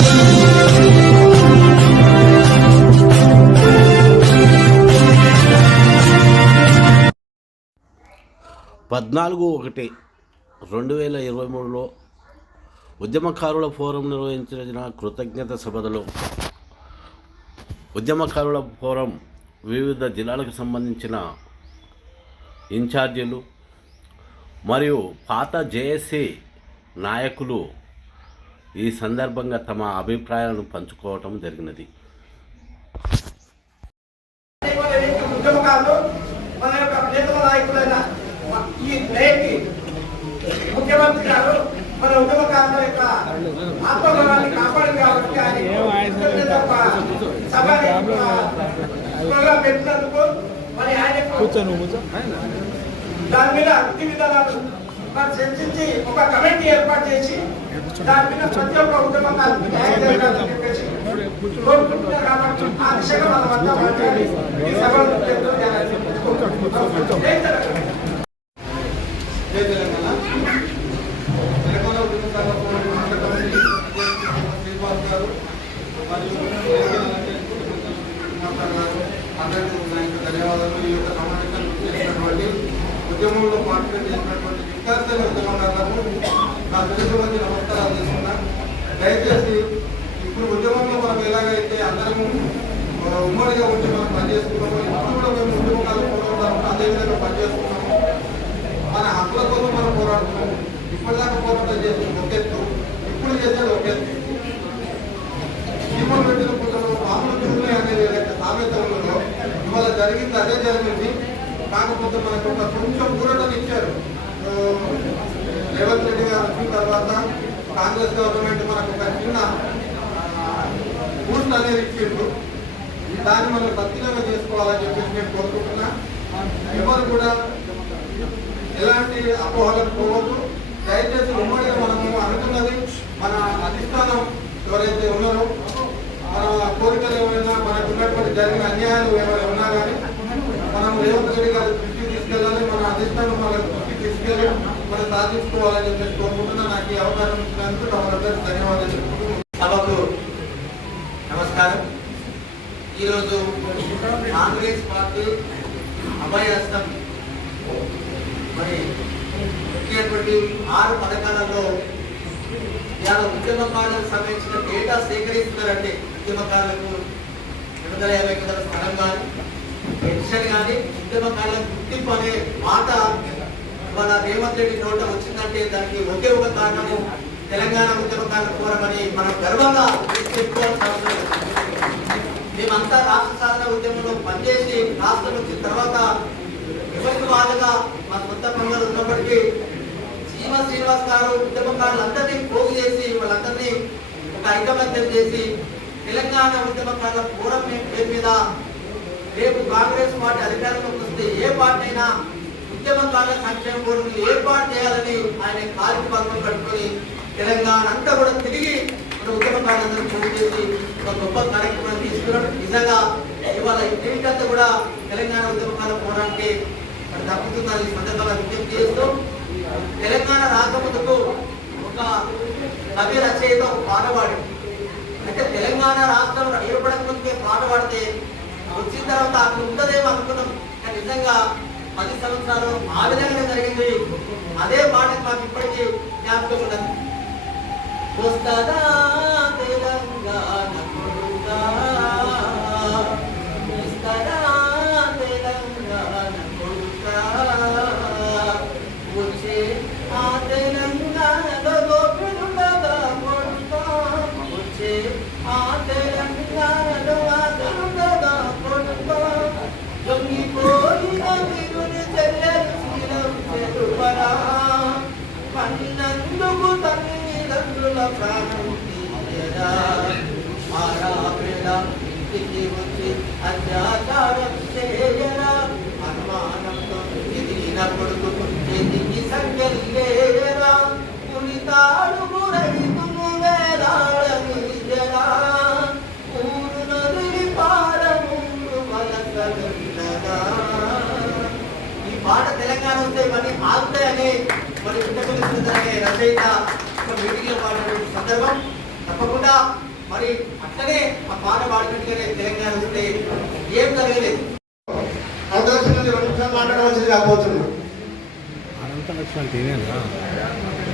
14/1/2023 ఉద్యమకారుల ఫోరం నిర్వహించిన కృతజ్ఞత సభలో ఉద్యమకారుల ఫోరం వివిధ జిల్లాలకు సంబంధించిన ఇన్ఛార్జీలు మరియు పాత జేఏసీ నాయకులు ఈ సందర్భంగా తమ అభిప్రాయాలను పంచుకోవటం జరిగినది. ముఖ్యమంత్రి గారు మన ఉద్యమకారుల యొక్క ఆత్మగౌరవాన్ని కాపాడింది కాబట్టి సభ పెట్టినందుకు మరి ఆయన దాని మీద విధి విధానాలు చర్చించి ఒక కమిటీ ఏర్పాటు చేసి దాని మీద ప్రతి ఒక్క ఉద్యమకారులకు న్యాయం జరగాలని చెప్పేసి కోరుకుంటున్నారు. కాబట్టి ఆ దిశగా మనమంతా మాట్లాడి ఈ సభను ధన్యవాదాలు. ఈ యొక్క సమావేశాన్ని చేసినటువంటి ఉద్యమంలో పార్టిసిపేట్ చేసినటువంటి విద్యార్థుల ఉద్యమకారులకు నా తెలుగు మంది నమస్కారాలు చేసుకున్నా. దయచేసి ఇప్పుడు ఉద్యమంలో మనం ఎలాగైతే అందరము ఉమ్మడిగా ఉంచి మనం పనిచేసుకున్నాము, ఇప్పుడు కూడా మేము ఉద్యమకారులు పోరాడతాము, అదేవిధంగా పనిచేసుకున్నాము. మన హక్కుల కోసం మనం పోరాడుతున్నాము. ఇప్పటిదాకా పోరాటం చేసిన ఒకెత్తు, ఇప్పుడు చేసేది ఒకెత్తు. జీవనం పెట్టిన పుట్టలో మామూలు చూపులే అనేది ఏదైతే సామెత ఉన్నదో ఇవాళ జరిగింది అదే జరిగింది. కాకపోతే మనకు ఒక కొంచెం ఊరటను ఇచ్చారు. రేవంత్ రెడ్డి గారు వచ్చిన తర్వాత కాంగ్రెస్ గవర్నమెంట్ మనకు ఒక చిన్న బూస్ట్ అనేది ఇచ్చిండ్రు. దాన్ని మనం సద్వినియోగం చేసుకోవాలని చెప్పేసి నేను కోరుకుంటున్నా. ఎవరు కూడా ఎలాంటి అపోహలకు పోవద్దు. దయచేసి ఉమ్మడిగా మనము అనుకున్నది మన అధిష్టానం ఎవరైతే ఉన్నారో మన కోరికలు ఏమైనా మనకు ఉన్నటువంటి జరిగిన అన్యాయాలు ఏమైనా ఉన్నా కానీ మనం రేవంత్ రెడ్డి గారి దృష్టికి తీసుకెళ్ళాలి, మన అధిష్టానం వాళ్ళ దృష్టికి తీసుకెళ్ళి మనం సాధించుకోవాలని చెప్పేసి కోరుకుంటున్నా. నాకు ఈ అవకాశం ఇచ్చినందుకు వాళ్ళందరికీ ధన్యవాదాలు. సభకు నమస్కారం. ఈరోజు కాంగ్రెస్ పార్టీ అభయహస్తం మరి ముఖ్యమైనటువంటి 6 పథకాలలో ఇవాళ ఉద్యమకారులకు సంబంధించిన డేటా సేకరిస్తున్నారంటే ఉద్యమకారులకు 250 గదుల స్థలం కానీ పెన్షన్ కానీ ఉద్యమకారులకు గుర్తింపు అనే మాట ఇవాళ రేవంత్ రెడ్డి నోట వచ్చిందంటే దానికి ఒకే ఒక కారణము తెలంగాణ ఉద్యమకారుల ఫోరం అని మనం గర్వంగా చెప్పుకోవాల్సిన అవసరం లేదు. మేమంతా రాష్ట్ర సాధన ఉద్యమంలో పనిచేసి రాష్ట్రం వచ్చిన తర్వాత ఎవరికి వాళ్ళగా మా సొంత పనులు ఉన్నప్పటికీ శ్రీనివాస్ గారు ఉద్యమకారులందరినీ పోగు చేసి వాళ్ళందరినీ ఒక ఐకమత్యం చేసి తెలంగాణ ఉద్యమకారుల ఫోరం పేరు మీద రేపు కాంగ్రెస్ పార్టీ అధికారంలోకి వస్తే ఏ పార్టీ అయినా ఉద్యమకారుల సంక్షేమ బోర్డును ఏర్పాటు చేయాలని ఆయన కాలికి పక్కన కట్టుకొని తెలంగాణ అంతా కూడా తిరిగి మన ఉద్యమకారులందరూ పోగు చేసి ఒక గొప్ప కార్యక్రమాన్ని తీసుకున్నాడు. నిజంగా ఇవాళ ఇంటికంతా కూడా తెలంగాణ ఉద్యమకారుల పోరానికి దక్కుతుందని ఈ సందర్భంగా విజ్ఞప్తి చేస్తూ తెలంగాణ రాకముందుకు ఒక కవి రచయిత పాటపాడి అంటే తెలంగాణ రాష్ట్రం ఏర్పడక ముందుకే పాట పాడితే వచ్చిన తర్వాత అక్కడ ఉంటదేమో అనుకున్నాం. కానీ నిజంగా 10 సంవత్సరాలు ఆ విధంగా జరిగింది. అదే పాట మాకు ఇప్పటికీ జ్ఞాపకం ఉన్నది. వస్తదా తెలంగాణ కొడుకా, ఇస్తదా తెలంగాణ కొడుకా, వచ్చే ఆ తెలంగాణలో గోపిరుడగా కొడుకా, వచ్చే ఆ తెలంగాణలో ఆదరుడగా కొడుకా, జొంగిపోయిన వీరుని చెల్లెలు శీలం చెరుపరా, పన్నందుకు తల్లిదండ్రుల ప్రాణం తీయరా, ఆరాపేడ ఇంటికి వచ్చి అత్యాచారం చేయరా, అనుమానంతో ఎదిగిన కొడుకు చేతికి సంగలేరా, పులితాడు రైతును వేలాడనిజరా, ఊరు నదిలి పారముందు వలసలుండగా. ఈ పాట తెలంగాణ వస్తే మరి ఆగుతాయని మరి రచయిత ఒక మీటింగ్లో పాడిన సందర్భం తప్పకుండా మరి అట్లనే ఆ పాట పాడినట్టుగానే తెలంగాణ వస్తే ఏం జరగలేదు. అవకాశం ఉంది, 2 నిమిషాలు మాట్లాడవలసింది కాకపోతున్నాను.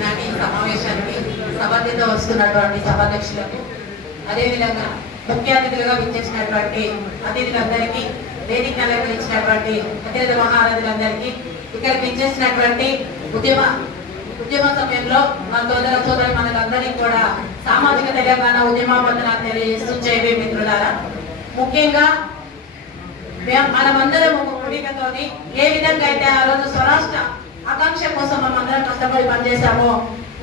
నాటి సమావేశానికి సభ్యత వస్తున్నటువంటి సభాధ్యక్షులకు, అదేవిధంగా ముఖ్య అతిథులుగా విచ్చేసినటువంటి అతిథులందరికీ, వేదిక అలంకరించినటువంటి అతిథి మహారథులందరికీ, ఇక్కడ విచ్చేసినటువంటి ఉద్యమ సమయంలో మన సోదర మనకందరికీ కూడా సామాజిక తెలంగాణ ఉద్యమవందనాలు తెలియజేస్తూ జైవే మిత్రులారా. ముఖ్యంగా మనమందరం ఒక కోరికతోని ఏ విధంగా అయితే ఆ రోజు స్వరాష్ట్ర ఆకాంక్ష కోసం మనమందరం కష్టపడి పనిచేశామో,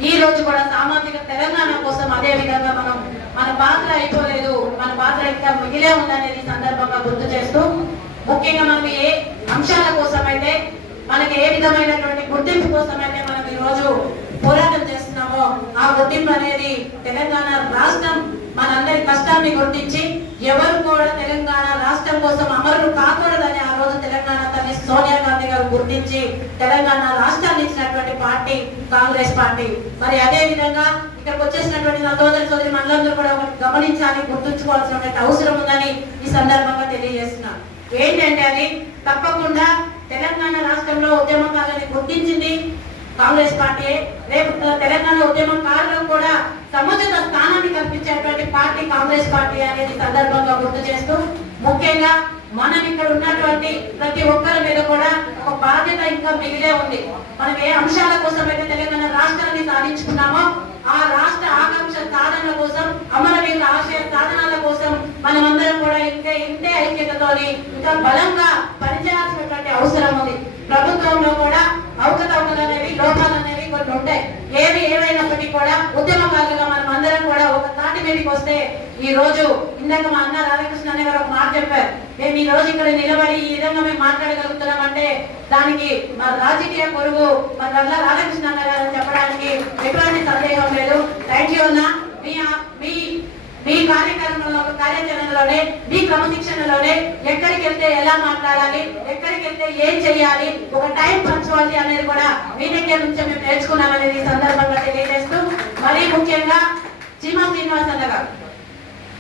ఈ రోజు కూడా సామాజిక తెలంగాణ కోసం అదే విధంగా మన పాత్ర అయిపోలేదు, మన పాత్ర ఇంకా మిగిలే ఉందనేది సందర్భంగా గుర్తు చేస్తూ, ముఖ్యంగా మనం ఏ అంశాల కోసం అయితే, మనకి ఏ విధమైనటువంటి గుర్తింపు కోసం అయితే మనం ఈ రోజు పోరాటం చేస్తున్నామో, ఆ గుర్తింపు అనేది తెలంగాణ రాష్ట్రం మనందరి కష్టాన్ని గుర్తించి ఎవరు కూడా తెలంగాణ రాష్ట్రం కోసం అమరులు కాకూడదని ఆ రోజు తెలంగాణ తల్లి సోనియా గాంధీ గారు గుర్తించి తెలంగాణ రాష్ట్రాన్ని ఇచ్చినటువంటి పార్టీ కాంగ్రెస్ పార్టీ. మరి అదే విధంగా ఇక్కడికి వచ్చేసినటువంటి నా సోదరి మనలందరూ కూడా గమనించాలి, గుర్తుంచుకోవాల్సినటువంటి అవసరం ఉందని ఈ సందర్భంగా తెలియజేస్తున్నాను. ఏంటంటే అది తప్పకుండా తెలంగాణ రాష్ట్రంలో ఉద్యమకారులని గుర్తించింది కాంగ్రెస్ పార్టీ. రేపు తెలంగాణ ఉద్యమకారులకు కూడా సముచిత స్థానాన్ని కల్పించేటువంటి పార్టీ కాంగ్రెస్ పార్టీ అనేది సందర్భంగా గుర్తు చేస్తూ, ముఖ్యంగా మనం ఇక్కడ ఉన్నటువంటి ప్రతి ఒక్కరి మీద కూడా ఒక బాధ్యత ఇంకా మిగిలే ఉంది. మనం ఏ అంశాల కోసం అయితే తెలంగాణ రాష్ట్రాన్ని సాధించుకున్నామో, ఆ రాష్ట్ర ఆకాంక్ష సాధన కోసం, అమరవీరుల ఆశయ సాధనాల కోసం మనమందరం కూడా ఇంతే ఐక్యతతోని ఇంకా బలంగా పనిచేయాల్సినటువంటి అవసరం ఉంది. ప్రభుత్వంలో కూడా అవకతవకలు అనేవి, లోపాలు అనేవి కొన్ని ఉంటాయి. ఏమైనప్పటికీ కూడా ఉద్యమకారులుగా మనం అందరం కూడా ఒక తాటి మీదకి వస్తే, ఈ రోజు ఇందాక మా అన్న రాధాకృష్ణ అనే గారు ఒక మాట చెప్పారు, మేము ఈ రోజు ఇక్కడ నిలబడి ఈ విధంగా మేము మాట్లాడగలుగుతున్నామంటే దానికి మా రాజకీయ పొరుగు మా రల్ల రాధాకృష్ణ అన్న గారు చెప్పడానికి ఎటువంటి సందేహం లేదు. థ్యాంక్ యూ అన్న. మీ కార్యాచరణలోనే, మీ క్రమశిక్షణలోనే ఎక్కడికి వెళ్తే ఎలా మాట్లాడాలి, ఎక్కడికి వెళ్తే ఏం చేయాలి, ఒక టైం పంచుకోవాలి అనేది కూడా మీ దగ్గర నుంచి మేము నేర్చుకున్నామనేది ఈ సందర్భంగా తెలియజేస్తూ, మరీ ముఖ్యంగా చీమా శ్రీనివాసన్న గారు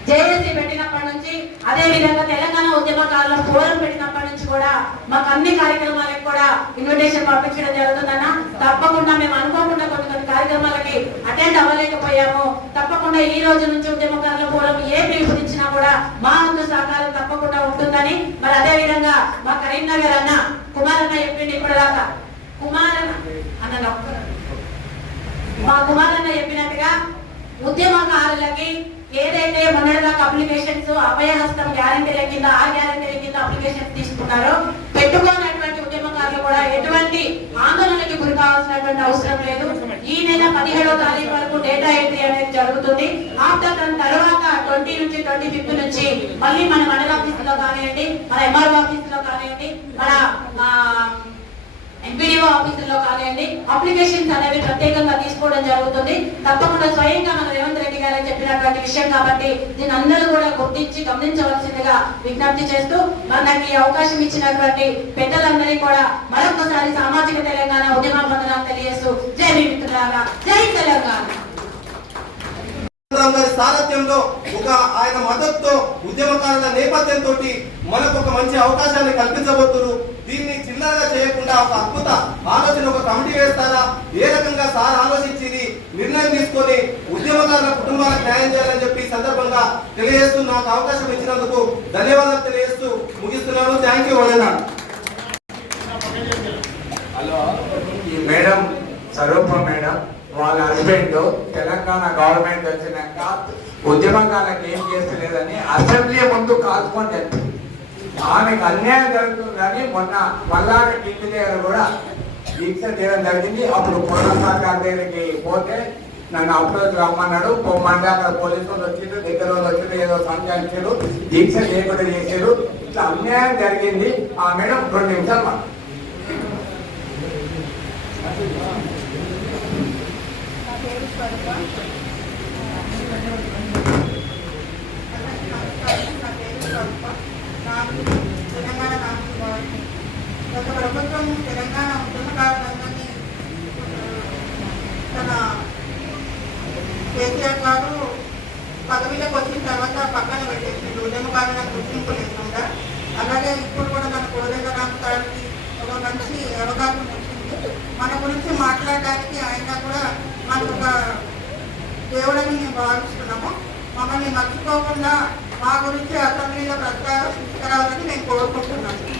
జేఏసీ పెట్టినప్పటి నుంచి, అదే విధంగా తెలంగాణ ఉద్యమకారుల ఫోరం పెట్టినప్పటి నుంచి కూడా మాకు అన్ని కార్యక్రమాలకు కూడా ఇన్విటేషన్ పంపించడం జరుగుతుందన్న. తప్పకుండా మేము అనుకోకుండా కొన్ని కార్యక్రమాలకి అటెండ్ అవ్వలేకపోయాము. తప్పకుండా ఈ రోజు నుంచి ఉద్యమకారుల ఫోరం ఏ పిలుపునిచ్చినా కూడా మా వంతు సహకారం తప్పకుండా ఉంటుందని, మరి అదే విధంగా మా కరీంనగర్ అన్న కుమారన్న చెప్పింది ఇప్పటిదాకా, మా కుమారన్న చెప్పినట్టుగా ఉద్యమకారులకి ఏదైతే మొన్నటిదాకా అప్లికేషన్స్ అభయహస్తం గ్యారంటీల కింద, 6 గ్యారంటీల కింద అప్లికేషన్స్ తీసుకున్నారో, పెట్టుకోనటువంటి ఉద్యమకారులు కూడా ఎటువంటి ఆందోళనకి గురి కావాల్సినటువంటి అవసరం లేదు. ఈ నెల 17వ తారీఖు వరకు డేటా ఎంట్రీ అనేది జరుగుతుంది. ఆఫ్టర్ దాని తర్వాత 20 నుంచి 25 నుంచి మళ్ళీ మన మండల ఆఫీసులో కానివ్వండి, మన ఎంఆర్ఓ ఆఫీసులో కానివ్వండి, మన ఎంపీడీఓ ఆఫీసుల్లో కానివ్వండి, అప్లికేషన్స్ అనేవి ప్రత్యేకంగా తీసుకోవడం జరుగుతుంది. తప్పకుండా స్వయంగా మన రేవంత్ రెడ్డి గారు చెప్పినటువంటి విషయం కాబట్టి దీని అందరూ కూడా గుర్తించి గమనించవలసిందిగా విజ్ఞప్తి చేస్తూ, మనకి అవకాశం ఇచ్చినటువంటి పెద్దలందరికీ కూడా మరొకసారి సామాజిక తెలంగాణ ఉద్యమ వందనాలు తెలియజేస్తూ, జై మిత్రులారా, జై తెలంగాణ. సారథ్యంలో ఒక ఆయన మద్దతుతో ఉద్యమకారుల నేపథ్యంతో మనకు ఒక మంచి అవకాశాన్ని కల్పించబోతున్నారు. దీన్ని చిన్నగా చేయకుండా ఒక అద్భుత ఆలోచన, ఒక కమిటీ వేస్తారా, ఏ రకంగా సార్ ఆలోచించి నిర్ణయం తీసుకొని ఉద్యమకారుల కుటుంబాలకు న్యాయం చేయాలని చెప్పి సందర్భంగా తెలియజేస్తూ, నాకు అవకాశం ఇచ్చినందుకు ధన్యవాదాలు తెలియజేస్తూ ముగిస్తున్నాను. Thank you. Hello madam, Swarupa madam వాళ్ళ హస్బెండ్ తెలంగాణ గవర్నమెంట్ వచ్చినాక ఉద్యమకాలకు ఏం చేస్తలేదని అసెంబ్లీ ముందు కాల్చుకొని చెప్పింది. ఆమెకు అన్యాయం జరుగుతుంది కానీ మొన్న మల్లారి కింది దగ్గర కూడా దీక్ష చేయడం జరిగింది. అప్పుడు పునః దగ్గరికి పోతే నన్ను అప్రోచ్ రమ్మన్నాడు. పొమ్మంటే అక్కడ పోలీసులు వచ్చిండు, దగ్గర వాళ్ళు వచ్చిండు, ఏదో సంఖ్యించారు, దీక్ష చేయకుండా చేశారు. ఇట్లా అన్యాయం జరిగింది. ఆ మేడం 2 నిమిషాలు గత ప్రభుత్వం తెలంగాణ ఉద్యమకారులందరినీ తన కేసీఆర్ గారు పదవిలోకి వచ్చిన తర్వాత పక్కన పెట్టేసింది ఉద్యమకారులకు గుర్తింపు లేకుండా. అలాగే ఇప్పుడు కూడా మన కోదండరామ్ గారికి ఒక మంచి అవకాశం వచ్చింది. మన గురించి మాట్లాడడానికి ఆయన కూడా మనకు ఒక దేవుడని మేము భావిస్తున్నాము. మమ్మల్ని మర్చిపోకుండా మా గురించి అసెంబ్లీలో ప్రస్తావించరావాలని నేను కోరుకుంటున్నాను.